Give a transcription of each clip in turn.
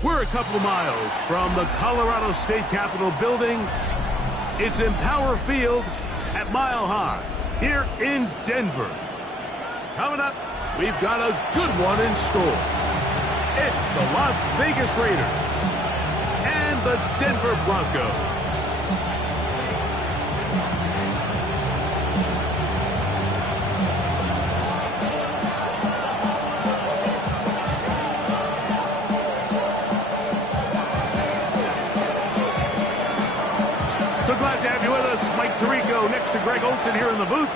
We're a couple miles from the Colorado State Capitol building. It's Empower Field at Mile High here in Denver. Coming up, we've got a good one in store. It's the Las Vegas Raiders and the Denver Broncos. So glad to have you with us. Mike Tirico next to Greg Olson here in the booth.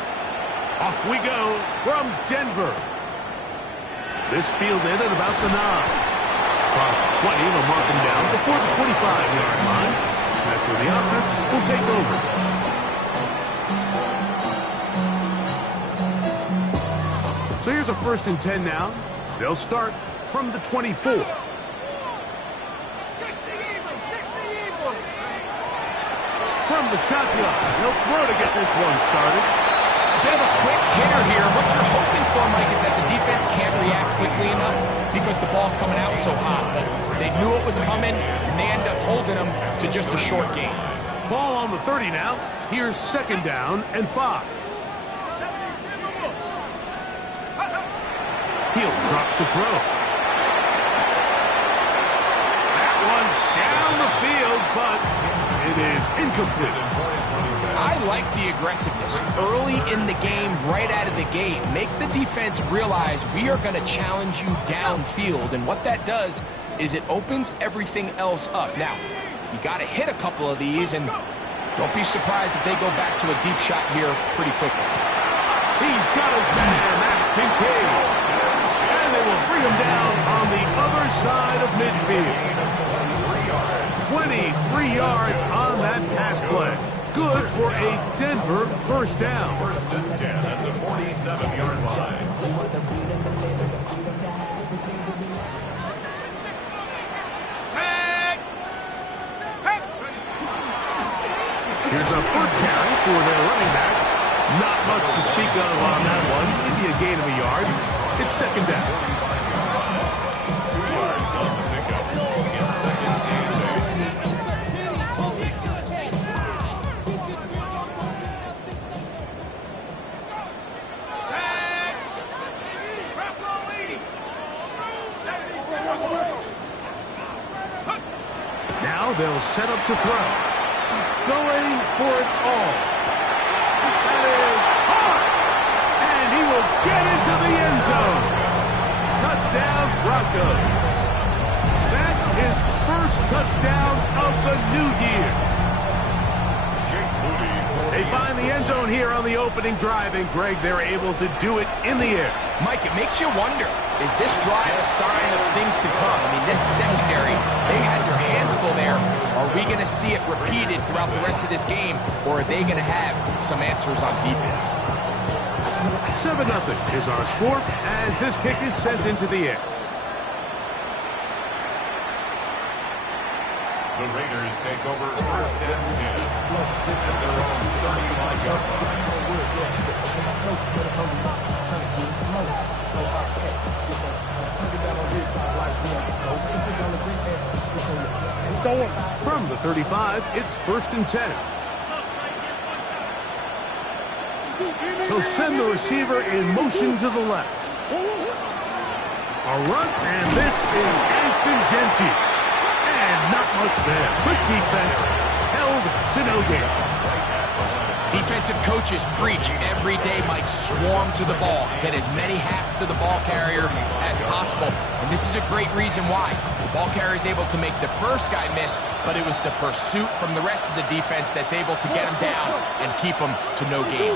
Off we go from Denver. This field in at about the 9. Across the 20, they'll mark them down before the 25-yard line. That's where the offense will take over. So here's a 1st and 10 now. They'll start from the 24. From the shotgun, he'll throw to get this one started. A bit of a quick hitter here. What you're hoping for, Mike, is that the defense can't react quickly enough because the ball's coming out so hot. But they knew it was coming, and they end up holding them to just a short gain. Ball on the 30 now. Here's 2nd down and 5. He'll drop to throw. That one down the field, but it is incomplete. I like the aggressiveness early in the game, right out of the gate. Make the defense realize we are going to challenge you downfield, and what that does is it opens everything else up. Now, you got to hit a couple of these, and don't be surprised if they go back to a deep shot here pretty quickly. He's got his man. That's Kincaid. And they will bring him down on the other side of midfield. 23 yards on that pass play. Good for a Denver 1st down. 1st and 10 at the 47-yard line. Here's a 1st carry for their running back. Not much to speak of on that one. Maybe a gain of a yard. It's 2nd down. 2 yards on the pickup. It's 2nd and 8. Now they'll set up to throw. Going for it all. That is hard. And he will get into the end zone. Touchdown, Broncos. That's his 1st touchdown of the new year. They find the end zone here on the opening drive, and Greg, they're able to do it in the air. Mike, it makes you wonder, is this drive a sign of things to come? I mean, this secondary, they had their hands full there. Are we going to see it repeated throughout the rest of this game, or are they going to have some answers on defense? 7-0 is our score as this kick is sent into the air. The Raiders take over 1st and 10. At their own 35-yard line. From the 35, it's 1st and 10. He'll send the receiver in motion to the left. A run, and this is Ashton Genty. And not much there. Quick defense, held to no gain. Defensive coaches preach every day, Mike, swarm to the ball. Get as many hats to the ball carrier as possible. And this is a great reason why. The ball carrier is able to make the first guy miss, but it was the pursuit from the rest of the defense that's able to get him down and keep him to no gain.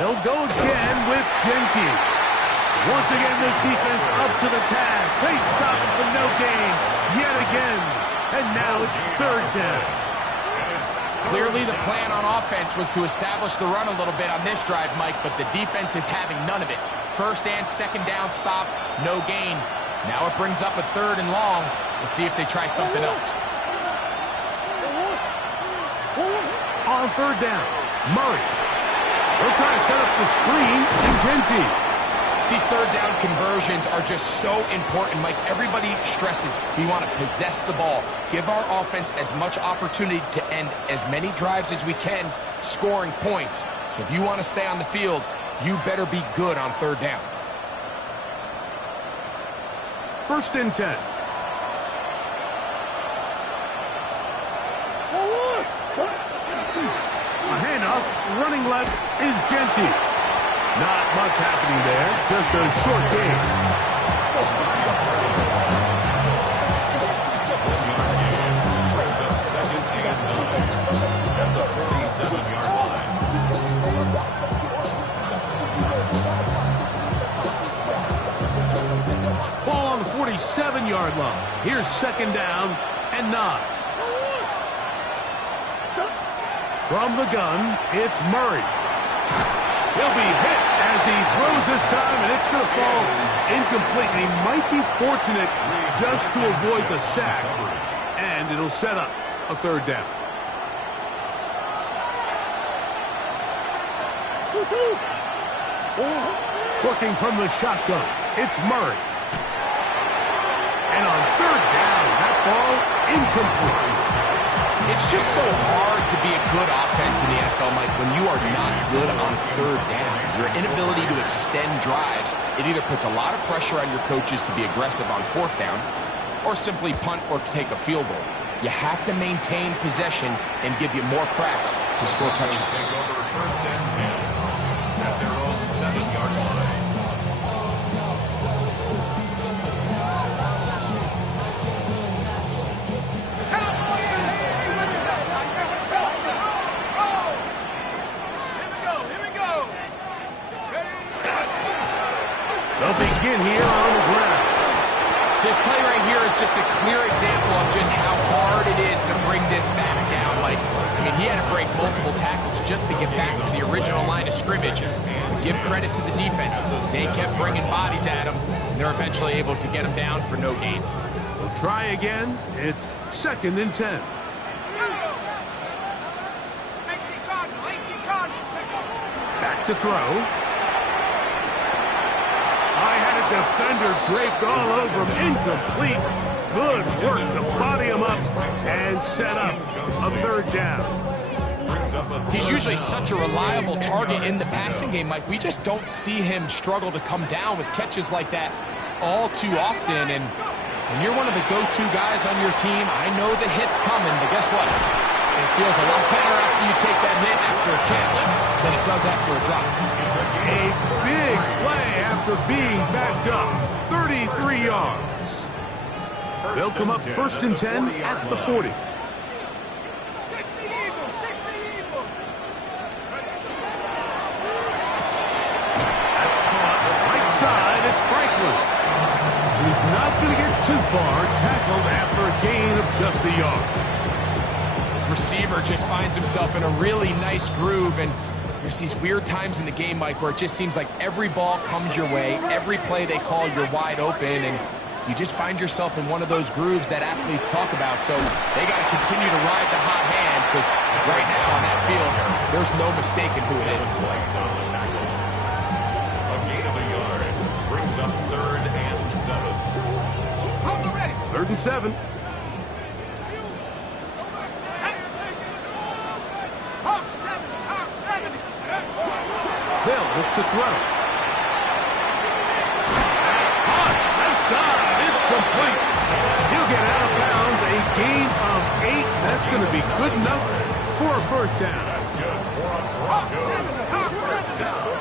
They'll go again with Genty. Once again, this defense up to the task. They stop it for no gain yet again. And now it's 3rd down. Clearly the plan on offense was to establish the run a little bit on this drive, Mike, but the defense is having none of it. first and second down stop, no gain. Now it brings up a third and long. We'll see if they try something else. On third down, Murray. They'll try to set up the screen, and Genty. These third down conversions are just so important, Mike. Everybody stresses we want to possess the ball, give our offense as much opportunity to end as many drives as we can, scoring points. So if you want to stay on the field, you better be good on third down. First and 10. A handoff, running left is Genty. Not much happening there, just a short game. Brings up second and 9 at the 47-yard line. Ball on the 47-yard line. Here's second down and 9. From the gun, it's Murray. He'll be hit as he throws this time, and it's going to fall incomplete. And he might be fortunate just to avoid the sack, and it'll set up a third down. Working from the shotgun, it's Murray. And on third down, that ball incomplete. It's just so hard to be a good offense in the NFL, Mike, when you are not good on third down. Your inability to extend drives, it either puts a lot of pressure on your coaches to be aggressive on fourth down or simply punt or take a field goal. You have to maintain possession and give you more cracks to score touchdowns. Take over first and 10 at their own 7-yard line. They'll begin here on the ground. This play right here is just a clear example of just how hard it is to bring this back down. Like, I mean, he had to break multiple tackles just to get back to the original line of scrimmage. Give credit to the defense. They kept bringing bodies at him, and they're eventually able to get him down for no gain. We'll try again. It's second and 10. Back to throw. Defender draped all over him, incomplete. Good work to body him up and set up a third down. He's usually such a reliable target in the passing game, Mike. We just don't see him struggle to come down with catches like that all too often. And when you're one of the go-to guys on your team, I know the hit's coming, but guess what? It feels a lot better after you take that hit after a catch than it does after a drop. A big play after being backed up. 33 yards. They'll come up first and 10 at the 40. That's caught. Right side, it's Franklin. He's not going to get too far. Tackled after a gain of just a yard. Receiver just finds himself in a really nice groove, and there's these weird times in the game, Mike, where it just seems like every ball comes your way, every play they call, you're wide open, and you just find yourself in one of those grooves that athletes talk about. So they got to continue to ride the hot hand, because right now on that field, there's no mistaking who it is. A gain of a yard brings up third and 7. Third and 7. They'll look to throw. That's caught. Left side. It's complete. He'll get out of bounds. A gain of 8. That's going to be good enough for a first down. That's good. 4 on 4 goes. First down.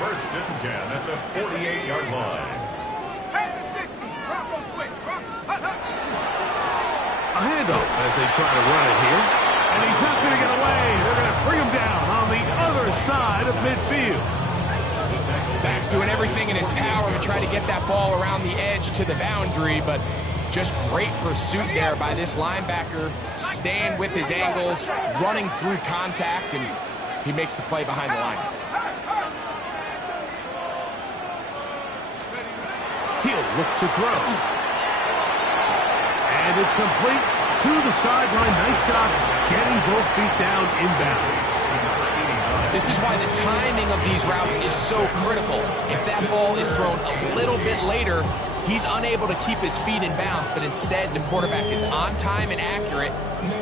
First and 10 at the 48-yard line. A handoff as they try to run it here. And he's not going to get away. They're going to bring him down on the other side of midfield. Back's doing everything in his power to try to get that ball around the edge to the boundary, but just great pursuit there by this linebacker, staying with his angles, running through contact, and he makes the play behind the line. look to throw. And it's complete to the sideline. Nice job getting both feet down inbounds. This is why the timing of these routes is so critical. If that ball is thrown a little bit later, he's unable to keep his feet in bounds, but instead the quarterback is on time and accurate,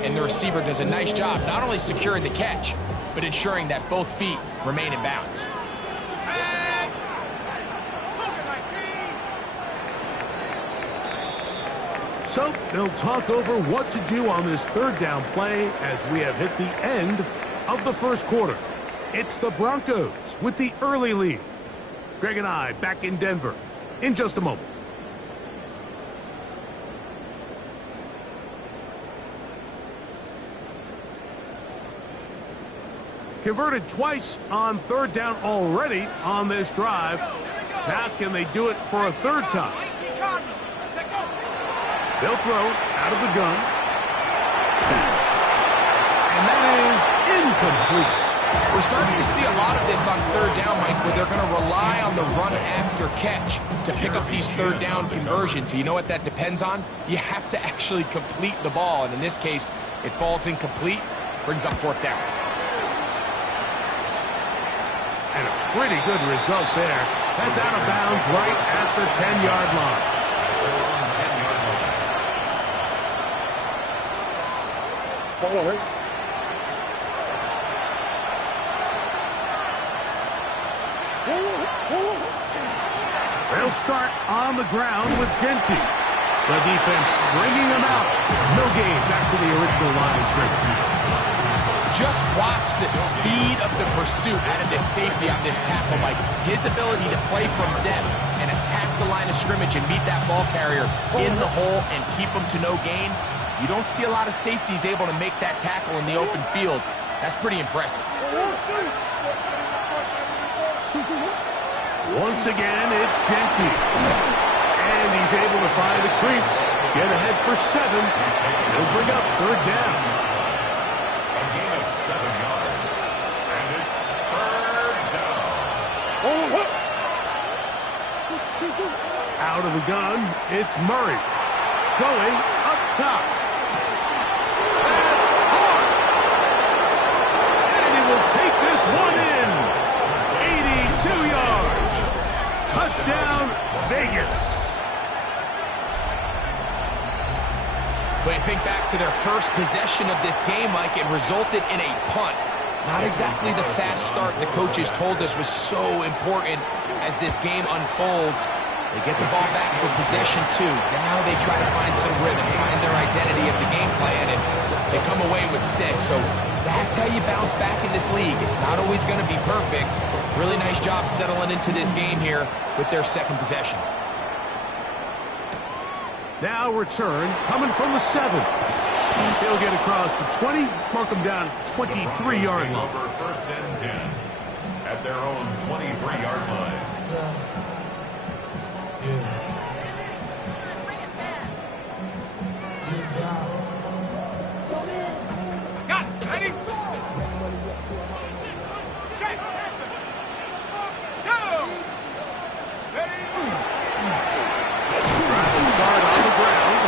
and the receiver does a nice job not only securing the catch, but ensuring that both feet remain in bounds. So they'll talk over what to do on this third down play as we have hit the end of the first quarter. It's the Broncos with the early lead. Greg and I back in Denver in just a moment. Converted twice on third down already on this drive. Now can they do it for a third time? They'll throw out of the gun. And that is incomplete. We're starting to see a lot of this on third down, Mike, where they're going to rely on the run after catch to pick up these third down conversions. You know what that depends on? You have to actually complete the ball. And in this case, it falls incomplete, brings up fourth down. And a pretty good result there. That's out of bounds right at the 10-yard line. They'll start on the ground with Genty. The defense stringing them out. No gain back to the original line of scrimmage. Just watch the speed of the pursuit out of this safety on this tackle, Mike. His ability to play from depth and attack the line of scrimmage and meet that ball carrier in the hole and keep him to no gain. You don't see a lot of safeties able to make that tackle in the open field. That's pretty impressive. Once again, it's Genty. And he's able to find the crease. Get ahead for 7. He'll bring up third down. A gain of 7 yards. And it's third down. Out of the gun, it's Murray. Going up top. That's hard. And he will take this one in. 82 yards. Touchdown, Vegas. When you think back to their first possession of this game, Mike, it resulted in a punt. Not exactly the fast start the coaches told us was so important as this game unfolds. They get the ball back for possession 2. Now they try to find some rhythm, find their identity of the game plan, and they come away with 6. So that's how you bounce back in this league. It's not always going to be perfect. Really nice job settling into this game here with their second possession. Now return coming from the 7. He'll get across the 20, mark him down 23-yard line. Over first and 10 at their own 23-yard line. Got it. Ready? Check. Go. Steady. Start on the ground.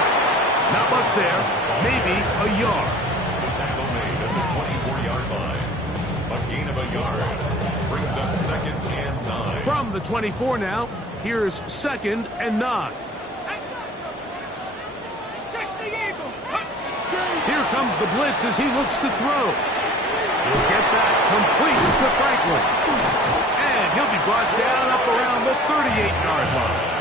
Not much there. Maybe a yard. The tackle made at the 24-yard line. A gain of a yard brings up second and 9. From the 24 now, here's second and 9. 60 Eagles. Here comes the blitz as he looks to throw. He'll get that complete to Franklin. And he'll be brought down up around the 38-yard line.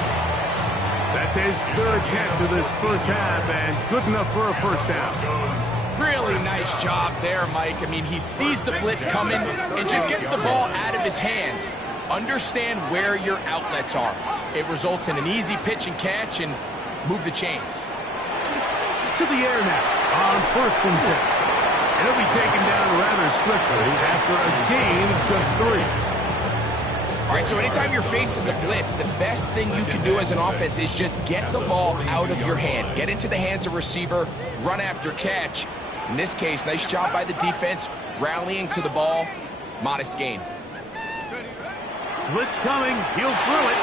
That's his third catch of this first half, and good enough for a first down. Really nice job there, Mike. I mean, he sees the blitz coming and just gets the ball out of his hands. Understand where your outlets are. It results in an easy pitch and catch and move the chains. To the air now on first and 10. And he'll be taken down rather swiftly after a gain of just 3. All right, so anytime you're facing the blitz, the best thing you can do as an offense is just get the ball out of your hand. Get into the hands of receiver, run after catch. In this case, nice job by the defense, rallying to the ball. Modest gain. Blitz coming. He'll throw it.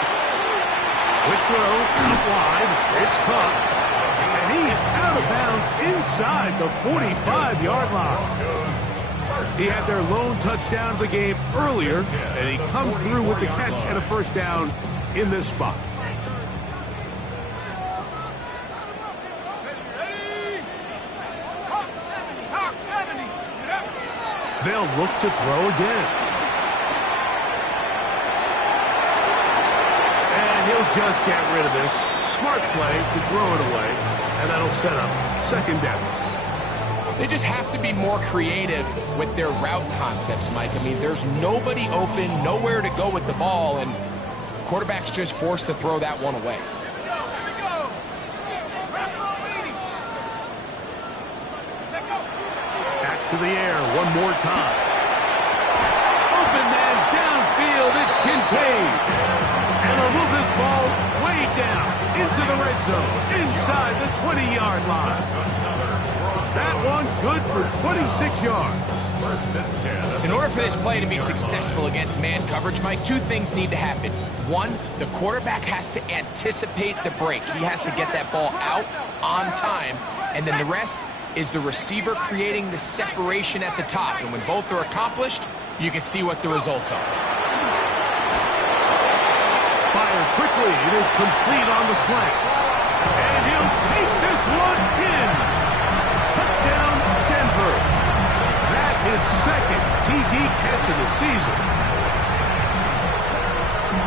Quick throw, out wide. It's caught. And he's out of bounds inside the 45-yard line. He had their lone touchdown of the game earlier, and he comes through with the catch and a first down in this spot. They'll look to throw again. And he'll just get rid of this. Smart play to throw it away, and that'll set up second down. They just have to be more creative with their route concepts, Mike. I mean, there's nobody open, nowhere to go with the ball, and quarterback's just forced to throw that one away. Back to the air one more time. Open man downfield, it's Kincaid. And they'll move this ball way down into the red zone, inside the 20-yard line. That one good for 26 yards. In order for this play to be successful against man coverage, Mike, two things need to happen. One, the quarterback has to anticipate the break. He has to get that ball out on time. And then the rest is the receiver creating the separation at the top. And when both are accomplished, you can see what the results are. Fires quickly. It is complete on the slant. And he'll take this one in. Touchdown, Denver. That is second TD catch of the season.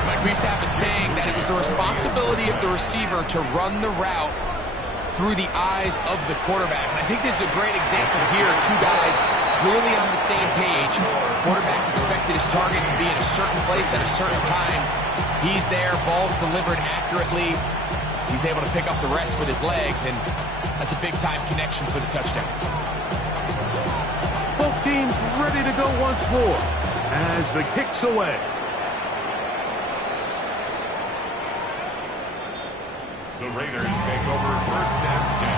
Mike, we used to have a saying that it was the responsibility of the receiver to run the route through the eyes of the quarterback. And I think this is a great example here. Two guys clearly on the same page. Quarterback expected his target to be in a certain place at a certain time. He's there, ball's delivered accurately. He's able to pick up the rest with his legs, and that's a big-time connection for the touchdown. Both teams ready to go once more as the kick's away. The Raiders take over first and 10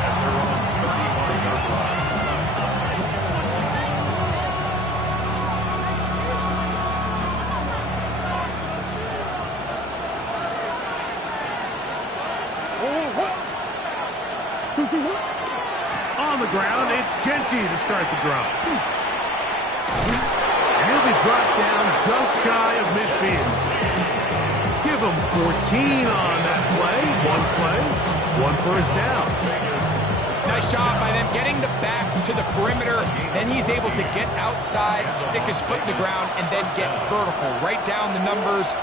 at their own 31-yard line. On the ground, it's Genty to start the drive. And he'll be brought down just shy of midfield. Give him 14 on that play. One first down. Nice job by them getting the back to the perimeter. Then he's able to get outside, stick his foot in the ground, and then get vertical. Right down the numbers.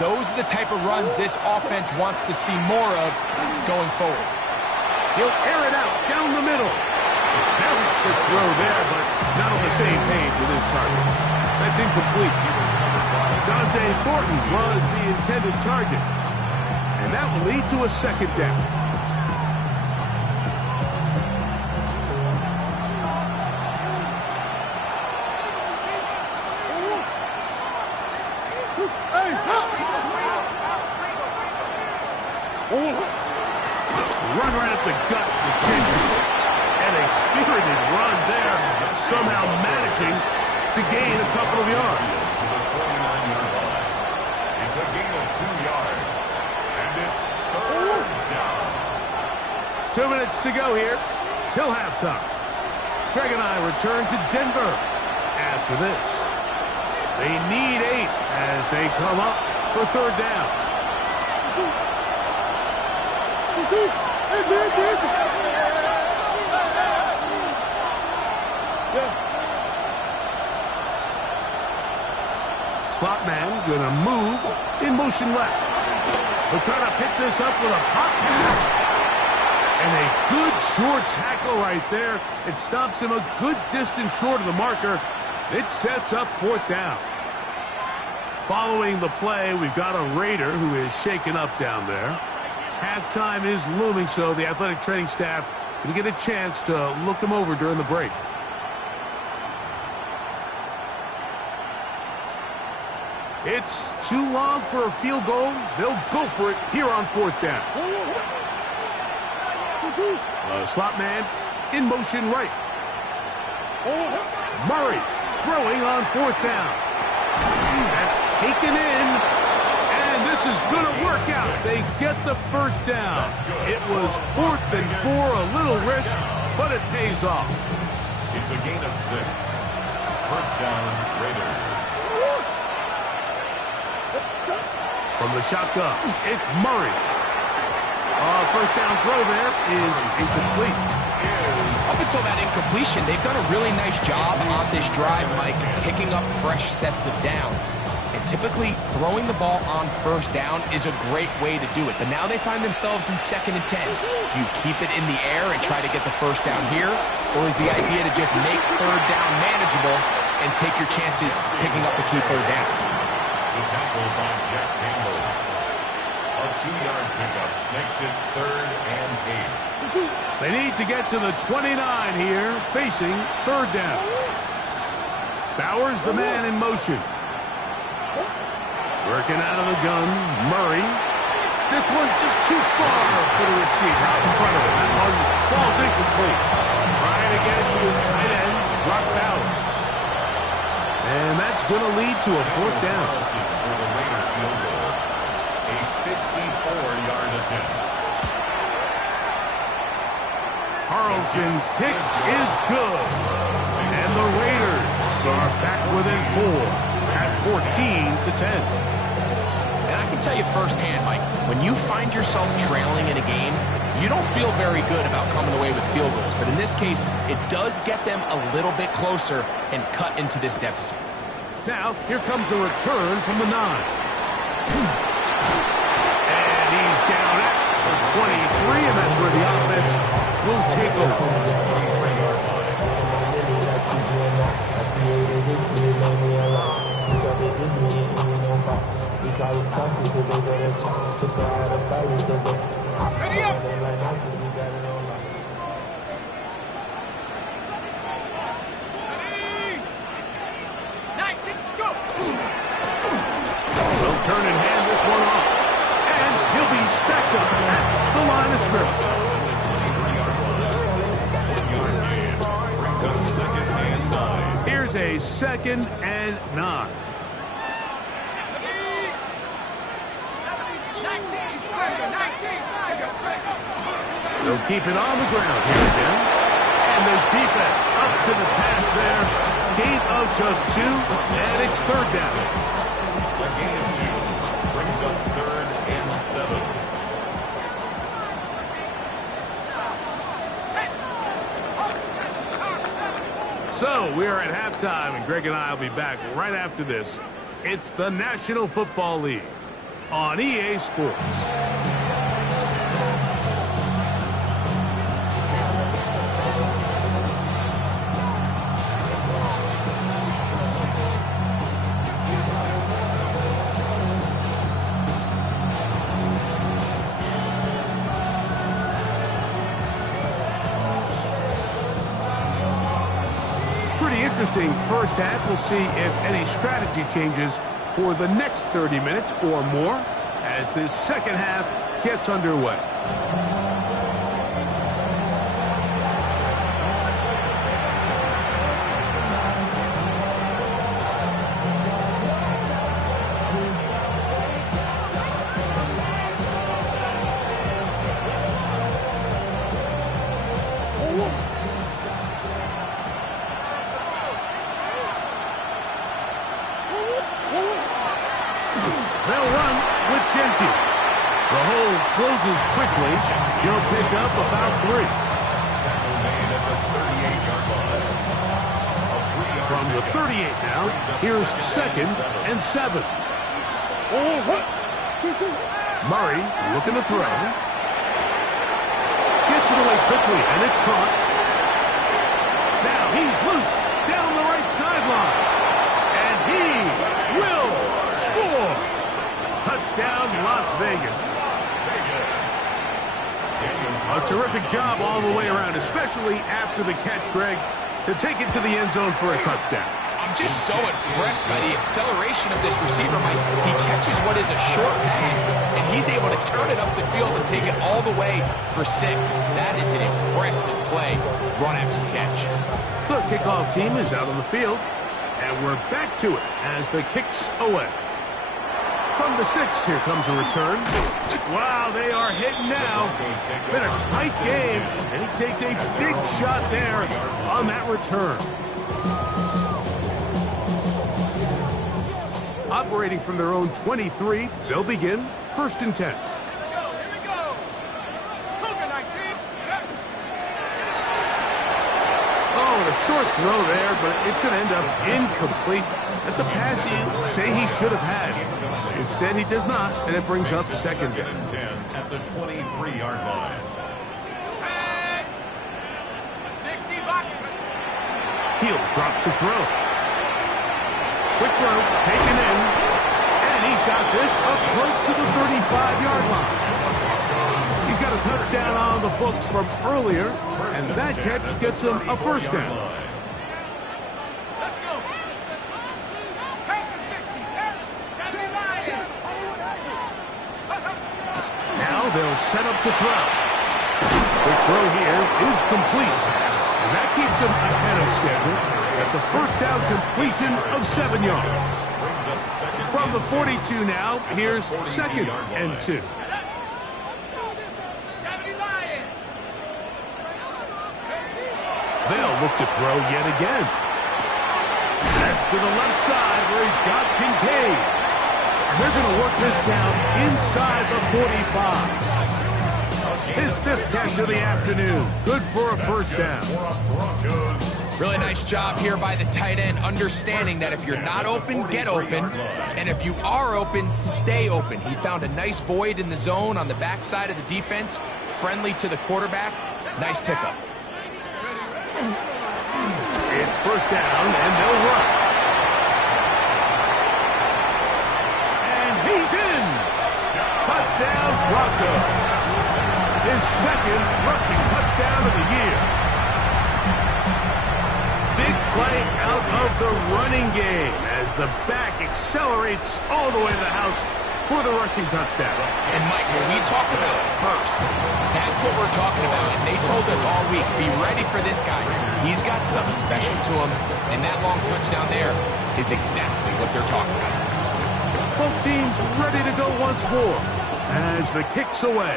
Those are the type of runs this offense wants to see more of going forward. He'll air it out down the middle. Very good throw there, but not on the same page with his target. That's incomplete. Dante Thornton was the intended target. And that will lead to a second down. Run right up the gut for Genty. And a spirited run there, somehow managing to gain a couple of yards. The 49-yard line. It's a gain of 2 yards. And it's third down. 2 minutes to go here till halftime. Greg and I return to Denver after this. They need 8 as they come up for third down. Slot man gonna move in motion left. He'll try to pick this up with a pop pass. And a good short tackle right there. It stops him a good distance short of the marker. It sets up fourth down. Following the play, we've got a Raider who is shaken up down there. Halftime is looming, so the athletic training staff can get a chance to look him over during the break. It's too long for a field goal. They'll go for it here on fourth down. Slot man in motion right. Murray throwing on fourth down. That's taken in. And this This is going to work out. They get the first down. It was 4th and 4, a little risk, but it pays off. It's a gain of 6. First down, Raiders. From the shotgun, it's Murray. First down throw there is incomplete. Up until that incompletion, they've done a really nice job on this drive, Mike, picking up fresh sets of downs. And typically, throwing the ball on first down is a great way to do it. But now they find themselves in 2nd and 10. Do you keep it in the air and try to get the first down here? Or is the idea to just make third down manageable and take your chances picking up the key third down? The tackle by Jack Campbell. A 2-yard pickup makes it 3rd and 8. They need to get to the 29 here, facing third down. Bowers, the man in motion. Working out of the gun, Murray. This one just too far for the receiver out in front of him. That one falls incomplete. Trying to get it to his tight end, Brock Bowers. And that's going to lead to a 4th down. For the Raider field goal. A 54-yard attempt. Carlson's kick is good. And the Raiders are back within 4 at 14-10. And I can tell you firsthand, Mike, when you find yourself trailing in a game, you don't feel very good about coming away with field goals. But in this case, it does get them a little bit closer and cut into this deficit. Now, here comes a return from the 9. And he's down at the 23, and that's where the offense will take over. Ready up! Ready! 19, go! Will turn and hand this one off. And he'll be stacked up at the line of scrimmage. Here's a 2nd and 9. They'll keep it on the ground here again. And there's defense up to the task there. Gain of just 2, and it's third down. A gain of 2 brings up 3rd and 7. So we are at halftime, and Greg and I will be back right after this. It's the National Football League on EA Sports. Interesting first half. We'll see if any strategy changes for the next 30 minutes or more as this second half gets underway. They'll run with Genty. The hole closes quickly. He'll pick up about 3. Tackle made at the 38-yard line. From the 38 now, here's 2nd and 7. Murray looking to throw. Gets it away quickly, and it's caught. Now he's loose down the right sideline. And he will score. Touchdown, Las Vegas. A terrific job all the way around, especially after the catch, Greg, to take it to the end zone for a touchdown. I'm just so impressed by the acceleration of this receiver, Mike. He catches what is a short pass, and he's able to turn it up the field and take it all the way for 6. That is an impressive play, run after catch. The kickoff team is out on the field, and we're back to it as the kick's away. From the 6, here comes a return. Wow, they are hitting now. Been a tight game, and he takes a big shot there on that return. Operating from their own 23, they'll begin 1st and 10. Oh, a short throw there, but it's going to end up incomplete. That's a pass you say he should have had. Instead, he does not, and it brings up 2nd down. 10 at the 23-yard line. He'll drop to throw. Quick throw, taken in, and he's got this up close to the 35-yard line. He's got a touchdown on the books from earlier, and that catch gets him a 1st down. Now they'll set up to throw. Quick throw here is complete, and that keeps him ahead of schedule. That's a 1st down completion of 7 yards. From the 42 now, here's 2nd and 2. They'll look to throw yet again. That's to the left side where he's got Kincaid. And they're going to work this down inside the 45. His 5th catch of the afternoon. Good for a 1st down. Really nice job here by the tight end, understanding that if you're not open, get open. And if you are open, stay open. He found a nice void in the zone on the backside of the defense, friendly to the quarterback. Nice pickup. It's 1st down, and they'll run. And he's in. Touchdown, Broncos. His 2nd rushing touchdown of the year. Big play out of the running game as the back accelerates all the way to the house for the rushing touchdown. And Mike, when we talk about burst, that's what we're talking about. And they told us all week, be ready for this guy. He's got something special to him, and that long touchdown there is exactly what they're talking about. Both teams ready to go once more as the kick's away.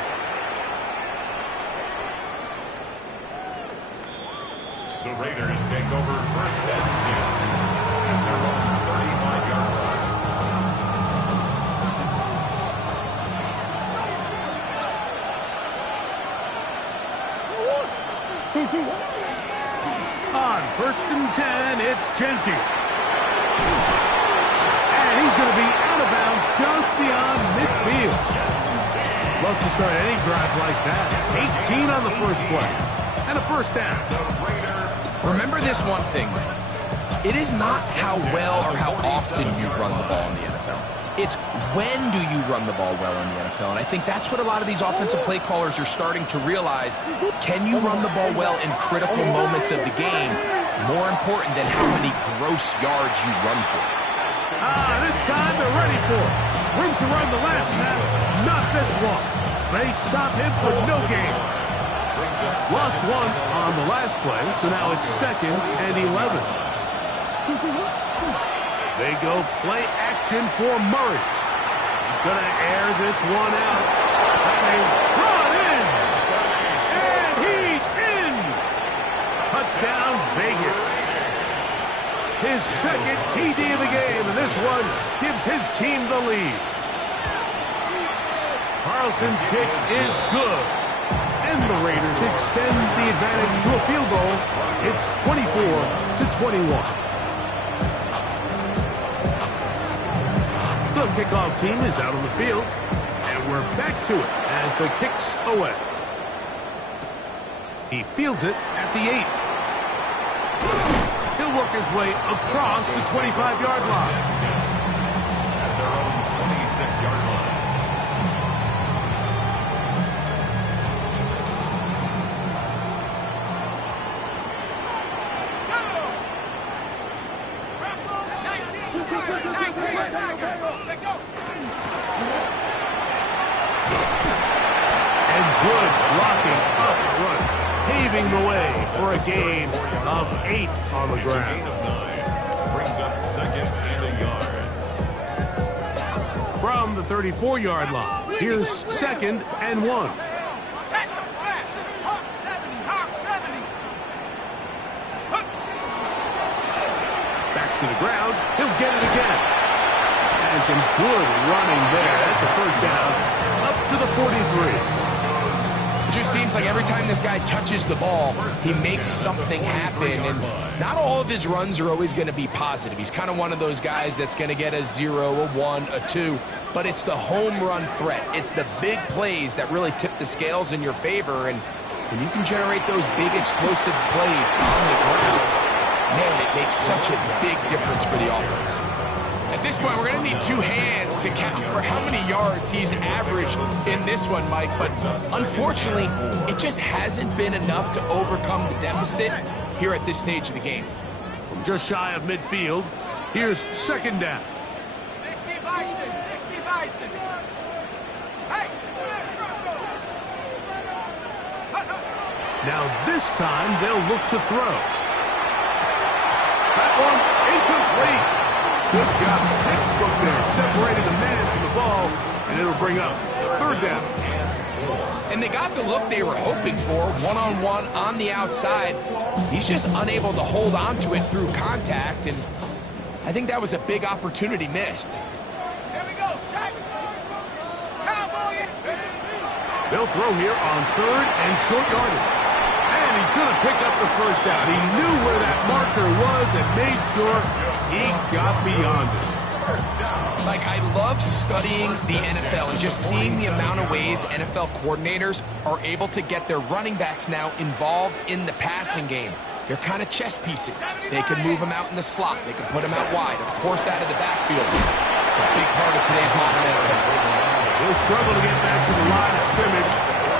The Raiders take over 1st and 10 at their own 35-yard line. On 1st and 10, it's Genty. And he's going to be out of bounds just beyond midfield. Love to start any drive like that. 18 on the 1st play. And a 1st down. Remember this one thing. It is not how well or how often you run the ball in the NFL. It's when do you run the ball well in the NFL. And I think that's what a lot of these offensive play callers are starting to realize. Can you run the ball well in critical moments of the game? More important than how many gross yards you run for. This time they're ready for it. Room to run the last snap, not this one. They stop him for no gain. Lost 1 on the last play, so now it's 2nd and 11. They go play action for Murray. He's going to air this one out. That is brought in. And he's in. Touchdown, Vegas. His 2nd TD of the game, and this one gives his team the lead. Carlson's kick is good. And the Raiders extend the advantage to a field goal. It's 24-21. The kickoff team is out on the field, and we're back to it as the kick's away. He fields it at the 8. He'll work his way across the 25-yard line. At their own 26-yard line. And good blocking up front, paving the way for a gain of 8 on the ground. Gain of 9 brings up 2nd and a yard. from the 34-yard line. Here's 2nd and 1. Back to the ground. He'll get it again. And some good running there. That's a first down. Up to the 43. It just seems like every time this guy touches the ball, he makes something happen. And not all of his runs are always going to be positive. He's kind of one of those guys that's going to get a 0, a 1, a 2. But it's the home run threat. It's the big plays that really tip the scales in your favor. And when you can generate those big explosive plays on the ground, man, it makes such a big difference for the offense. At this point, we're going to need 2 hands to count for how many yards he's averaged in this one, Mike. But unfortunately, it just hasn't been enough to overcome the deficit here at this stage of the game. From just shy of midfield, here's 2nd down. 60 Bison, 60 Bison. Hey! Now this time, they'll look to throw. That one incomplete. Good job. Textbook there. Separated the man from the ball, and it'll bring up 3rd down. And they got the look they were hoping for, one-on-one on the outside. He's just unable to hold on to it through contact, and I think that was a big opportunity missed. Here we go, Shaq. Cowboy. They'll throw here on 3rd and short yardage. And he's going to pick up the first down. He knew where that marker was and made sure he got beyond it. Like, I love studying the NFL and just seeing the amount of ways NFL coordinators are able to get their running backs now involved in the passing game. They're kind of chess pieces. They can move them out in the slot. They can put them out wide, of course, out of the backfield. It's a big part of today's modern NFL. He'll struggle to get back to the line of scrimmage.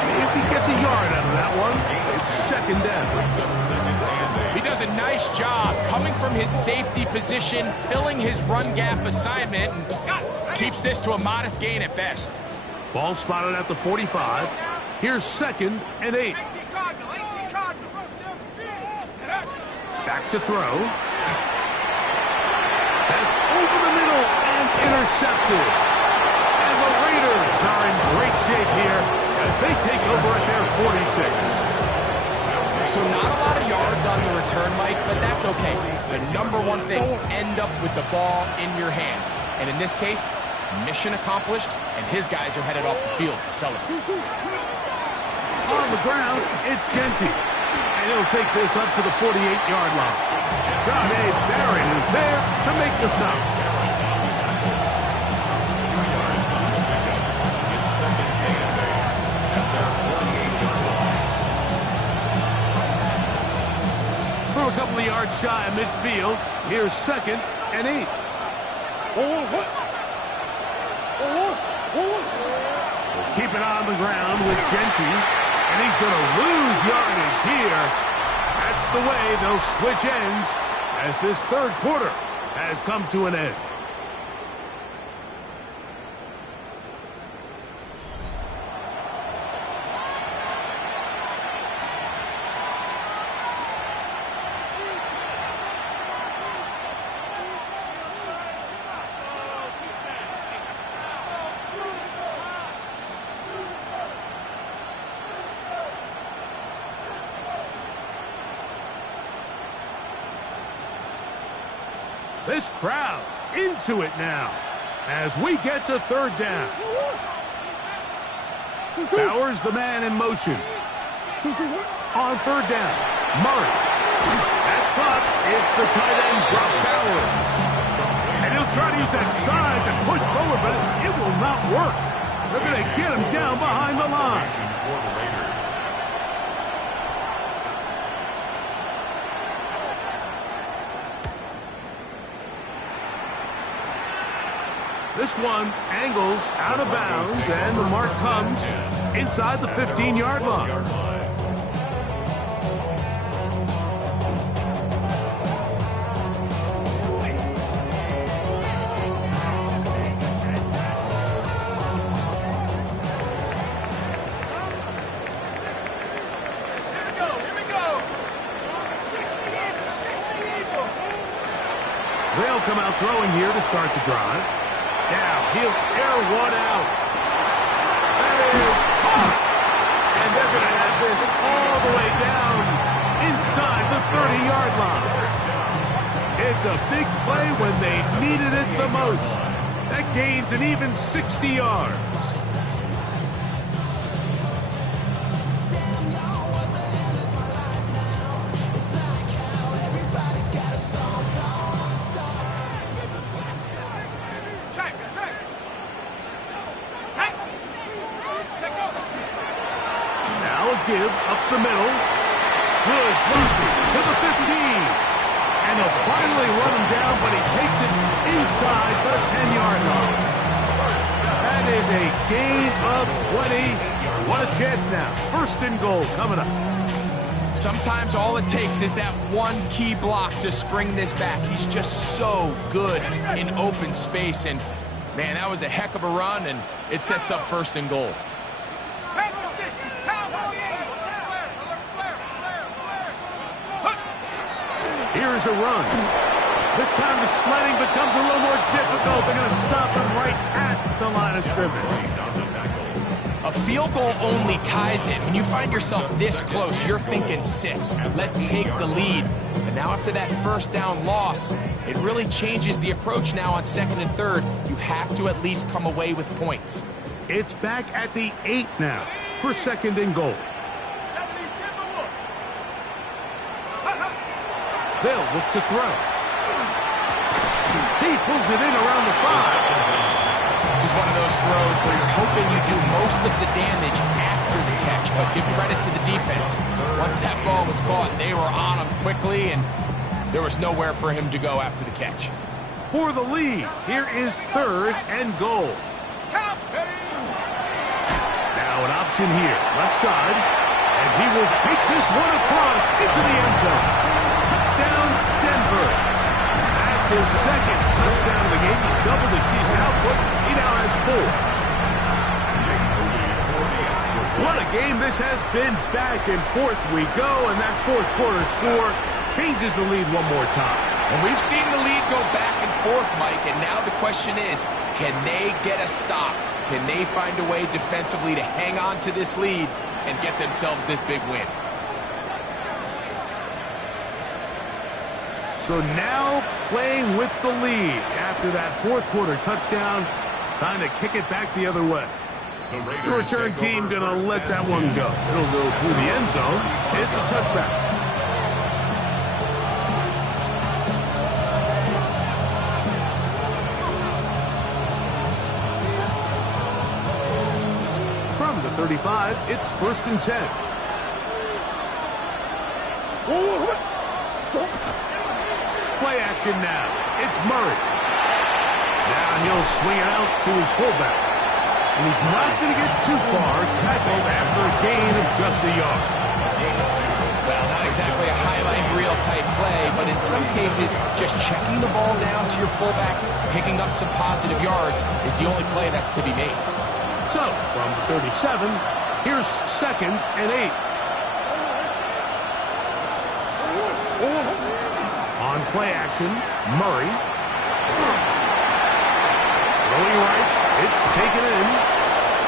If he gets a yard out of that one, it's 2nd down. He does a nice job coming from his safety position, filling his run gap assignment, and keeps this to a modest gain at best. Ball spotted at the 45. Here's 2nd and 8. 18 Cardinal, 18 Cardinal. Back to throw. That's over the middle and intercepted. And the Raiders are in great shape here as they take over at their 46. So not a lot of yards on the return, Mike, but that's okay. The number one thing, end up with the ball in your hands. And in this case, mission accomplished, and his guys are headed off the field to celebrate. On the ground, it's Genty. And he'll take this up to the 48-yard line. John A. Barrett is there to make the stop. A couple of yards shy of midfield. Here's 2nd and 8. Keep it on the ground with Genty, and he's going to lose yardage here. That's the way they'll switch ends as this 3rd quarter has come to an end. This crowd into it now as we get to 3rd down. Bowers the man in motion. On 3rd down, Murray. That's caught. It's the tight end, Brock Bowers. And he'll try to use that size and push forward, but it will not work. They're going to get him down behind the line. This one angles out of bounds, and the mark comes inside the 15-yard line. Here we go. They'll come out throwing here to start the drive. Now he'll air one out. That is caught. And they're going to have this all the way down inside the 30-yard line. It's a big play when they needed it the most. That gains an even 60 yards. Give up the middle. Good blocking to the 15. And he'll finally run him down, but he takes it inside the 10-yard line. That is a gain of 20. What a chance now. First and goal coming up. Sometimes all it takes is that one key block to spring this back. He's just so good in open space. And, man, that was a heck of a run, and it sets up first and goal. Here's a run. This time the sledding becomes a little more difficult. They're going to stop him right at the line of scrimmage. A field goal only ties it. When you find yourself this close, you're thinking 6. Let's take the lead. But now after that first down loss, it really changes the approach now on second and third. You have to at least come away with points. It's back at the 8 now for second and goal. They'll look to throw. He pulls it in around the 5. This is one of those throws where you're hoping you do most of the damage after the catch, but give credit to the defense. Once that ball was caught, they were on him quickly, and there was nowhere for him to go after the catch. For the lead, here is third and goal. Now an option here, left side, and he will take this one across into the end zone. Touchdown, Denver. That's his second touchdown of the game. He's doubled his season output. He now has 4. What a game this has been. Back and forth we go, and that fourth quarter score changes the lead one more time. And we've seen the lead go back and forth, Mike, and now the question is, can they get a stop? Can they find a way defensively to hang on to this lead and get themselves this big win? So now playing with the lead after that fourth quarter touchdown. Time to kick it back the other way. The return team going to let that one go. It'll go through the end zone. It's a touchback. From the 35, it's first and 10. Play action now. It's Murray. Now he'll swing it out to his fullback. And he's not going to get too far. Tackled after a gain of just a yard. Well, not exactly a highlight reel type play, but in some cases, just checking the ball down to your fullback, picking up some positive yards is the only play that's to be made. So, from the 37, here's second and 8. On play action, Murray. Throwing right, it's taken in.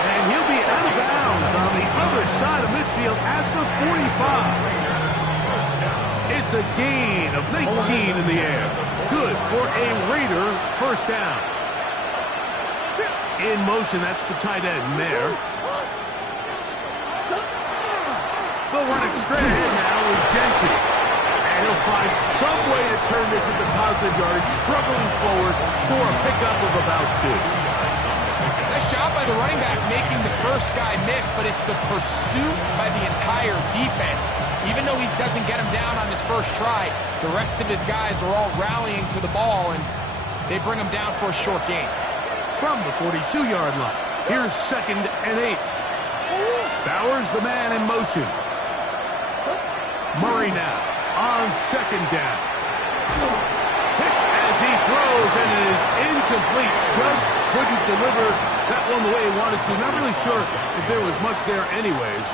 And he'll be out of bounds on the other side of midfield at the 45. It's a gain of 19 in the air. Good for a Raider first down. In motion, that's the tight end there. They'll run it straight ahead now with Gentry. He'll find some way to turn this into positive yardage, struggling forward for a pickup of about 2. Nice job by the running back making the first guy miss, but it's the pursuit by the entire defense. Even though he doesn't get him down on his first try, the rest of his guys are all rallying to the ball, and they bring him down for a short gain. From the 42-yard line, here's second and 8. Bowers the man in motion. Murray now. On second down. Pick as he throws, and it is incomplete. Just couldn't deliver that one the way he wanted to. Not really sure if there was much there anyways.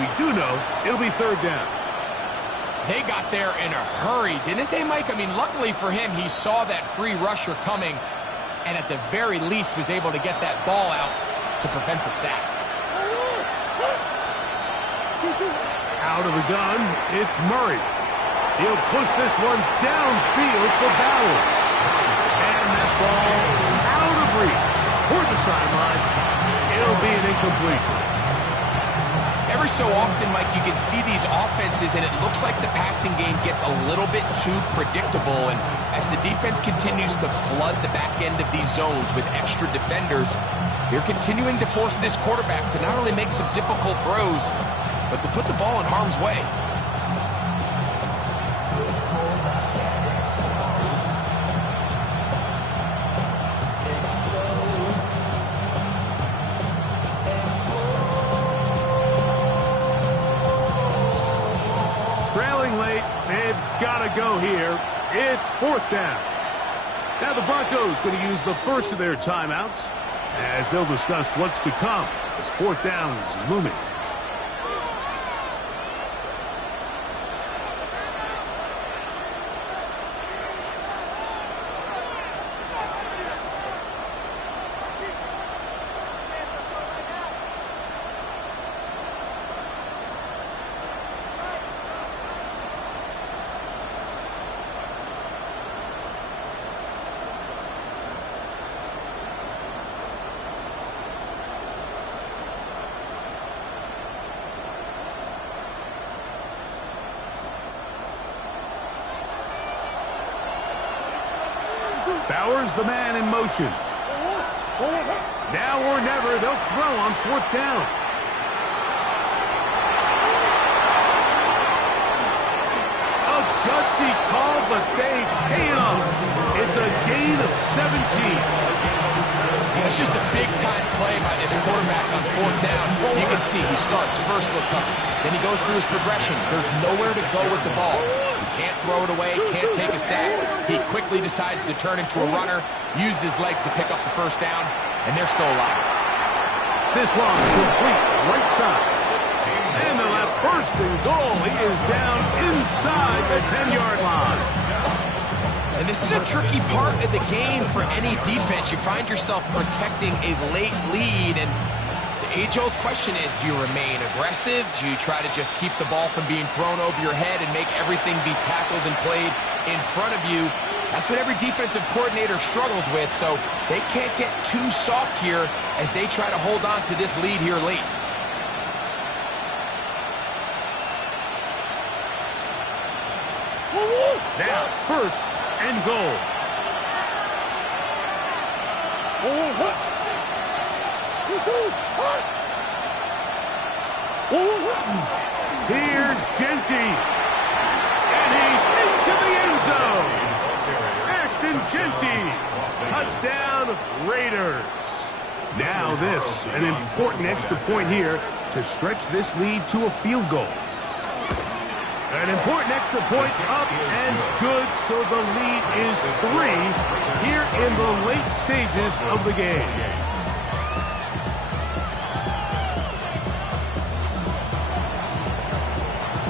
We do know it'll be third down. They got there in a hurry, didn't they, Mike? I mean, luckily for him, he saw that free rusher coming. and at the very least was able to get that ball out to prevent the sack. Out of the gun, it's Murray. He'll push this one downfield for Bowers. And that ball out of reach toward the sideline. It'll be an incompletion. Every so often, Mike, you can see these offenses, and it looks like the passing game gets a little bit too predictable. And as the defense continues to flood the back end of these zones with extra defenders, they're continuing to force this quarterback to not only make some difficult throws, but to put the ball in harm's way. Trailing late, they've got to go here. It's 4th down. Now the Broncos going to use the first of their timeouts as they'll discuss what's to come as 4th down is looming. Bowers, the man in motion. Now or never, they'll throw on 4th down. A gutsy call, but they pay off. It's a gain of 17. That's just a big-time play by this quarterback on 4th down. You can see he starts first look cover. Then he goes through his progression. There's nowhere to go with the ball. Can't throw it away, can't take a sack. He quickly decides to turn into a runner, use his legs to pick up the 1st down, and they're still alive. This one complete right side. And they'll have 1st and goal. He is down inside the 10-yard line. And this is a tricky part of the game for any defense. You find yourself protecting a late lead, and the age-old question is, do you remain aggressive? Do you try to just keep the ball from being thrown over your head and make everything be tackled and played in front of you? That's what every defensive coordinator struggles with, so they can't get too soft here as they try to hold on to this lead here late. Now, 1st and goal. Here's Genty. And he's into the end zone. Ashton Genty. Touchdown, Raiders. Now this, an important extra point here to stretch this lead to a field goal. An important extra point up and good, so the lead is 3 here in the late stages of the game.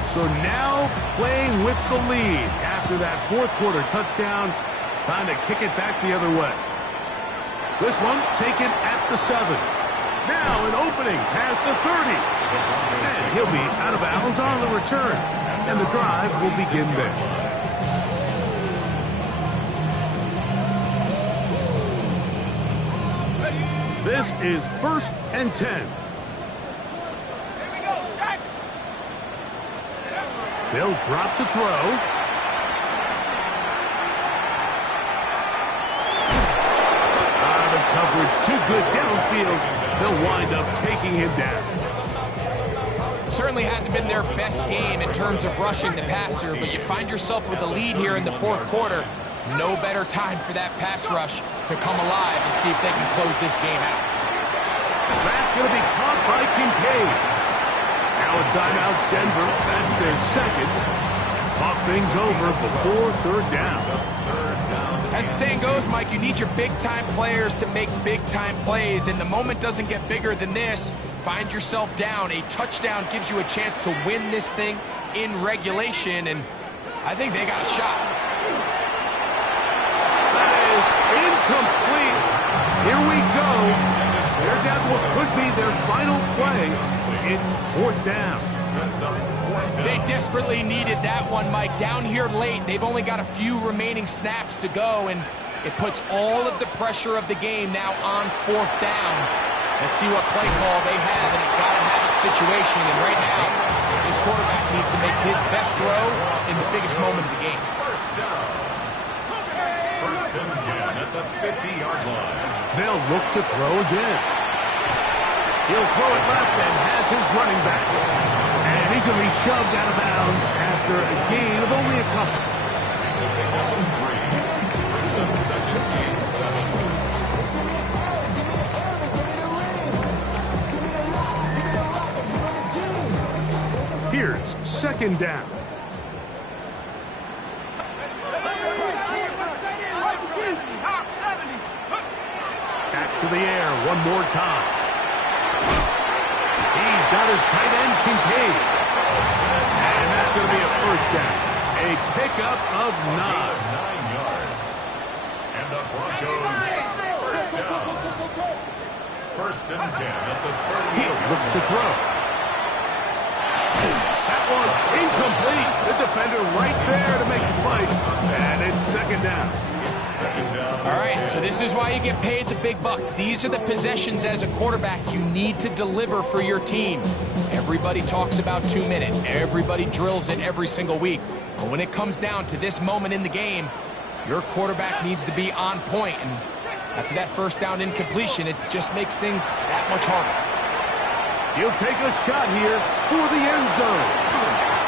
So now playing with the lead after that 4th quarter touchdown, time to kick it back the other way. This one taken at the 7. Now an opening past the 30. And he'll be out of bounds on the return. And the drive will begin there. This is 1st and 10. Here we go, Shaq. They'll drop to throw. The coverage too good downfield. They'll wind up taking him down. Certainly hasn't been their best game in terms of rushing the passer, but you find yourself with a lead here in the 4th quarter. No better time for that pass rush to come alive and see if they can close this game out. That's going to be caught by Kincaid. Now a timeout, Denver. That's their 2nd. Talk things over before 3rd down. As the saying goes, Mike, you need your big-time players to make big-time plays, and the moment doesn't get bigger than this. Find yourself down. A touchdown gives you a chance to win this thing in regulation, and I think they got a shot. That is throws incomplete. Here we go. They're down to what could be their final play. It's 4th down. They desperately needed that one, Mike. Down here late, they've only got a few remaining snaps to go, and it puts all of the pressure of the game now on 4th down. Let's see what play call they have in a gotta-have-it situation. And right now, this quarterback needs to make his best throw in the biggest moment of the game. First down. 1st and 10 at the 50-yard line. They'll look to throw again. He'll throw it left and has his running back. And he's going to be shoved out of bounds after a gain of only a couple. It's a pick up of 3. Brings up 2nd and 7. Here's 2nd down. Back to the air one more time. He's got his tight end, Kincaid. And that's going to be a 1st down. A pickup of 9. 9 yards. And the Broncos 1st down. 1st and 10 at the 30. He'll look to throw. That one incomplete. The defender right there to make the play. And it's 2nd down. All right, so this is why you get paid the big bucks. These are the possessions as a quarterback you need to deliver for your team. Everybody talks about 2-minute. Everybody drills it every single week. But when it comes down to this moment in the game, your quarterback needs to be on point. And after that 1st down incompletion, it just makes things that much harder. He'll take a shot here for the end zone.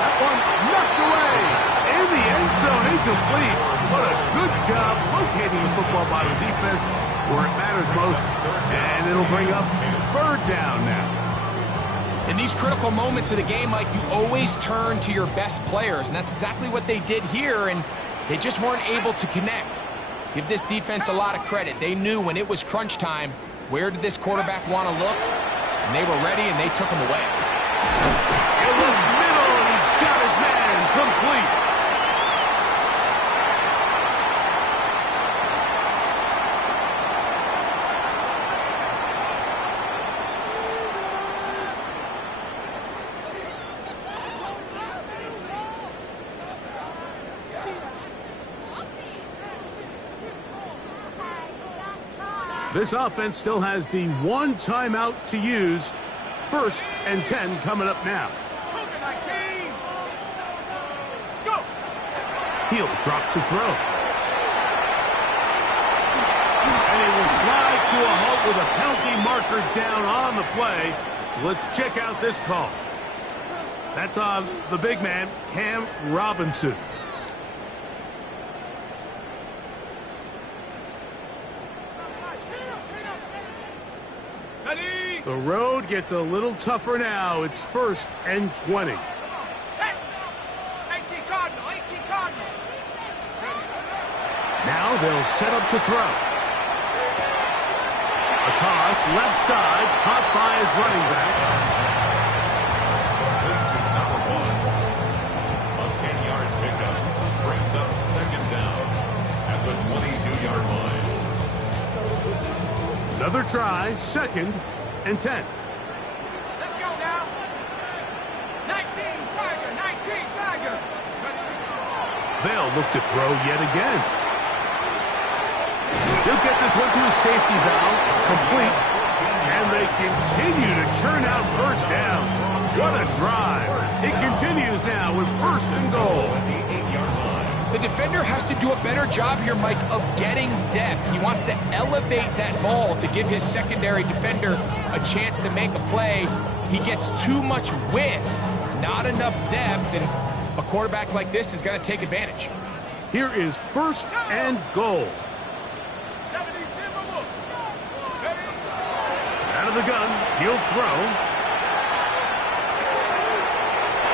That one knocked away. In the end zone, incomplete. What a good job locating the football by the defense where it matters most. And it'll bring up 3rd down now. In these critical moments of the game, Mike, you always turn to your best players, and that's exactly what they did here, and they just weren't able to connect. Give this defense a lot of credit. They knew when it was crunch time, where did this quarterback want to look? And they were ready, and they took him away. In the middle, and he's got his man complete. This offense still has the 1 timeout to use. 1st and 10 coming up now. Let's go. He'll drop to throw. And he will slide to a halt with a penalty marker down on the play. So let's check out this call. That's on the big man, Cam Robinson. The road gets a little tougher now. It's 1st and 20. 18 Cardinal, 18 Cardinal. Now they'll set up to throw. A toss, left side, caught by his running back. To number 1. A 10-yard pickup brings up 2nd down at the 22-yard line. Another try, 2nd and 10. Let's go now. 19 Tiger, 19 Tiger. They'll look to throw yet again. He'll get this one to his safety valve. Complete. And they continue to churn out 1st down. What a drive. It continues now with 1st and goal. The defender has to do a better job here, Mike, of getting depth. He wants to elevate that ball to give his secondary defender a chance to make a play. He gets too much width, not enough depth, and a quarterback like this is going to take advantage. Here is 1st and goal. 70 Timberwolf. Ready? Out of the gun, he'll throw.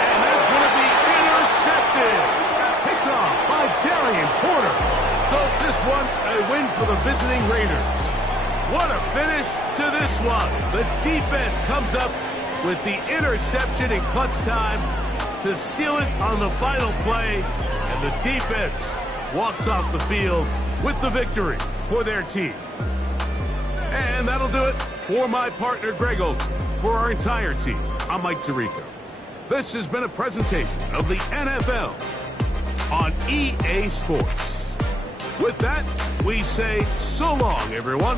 And that's going to be intercepted. Picked off by Darian Porter. So this one, a win for the visiting Raiders. What a finish to this one. The defense comes up with the interception in clutch time to seal it on the final play. And the defense walks off the field with the victory. for their team. And that'll do it for my partner, Greg Olson. For our entire team, I'm Mike Tirico. This has been a presentation of the NFL on EA Sports. With that, we say so long, everyone.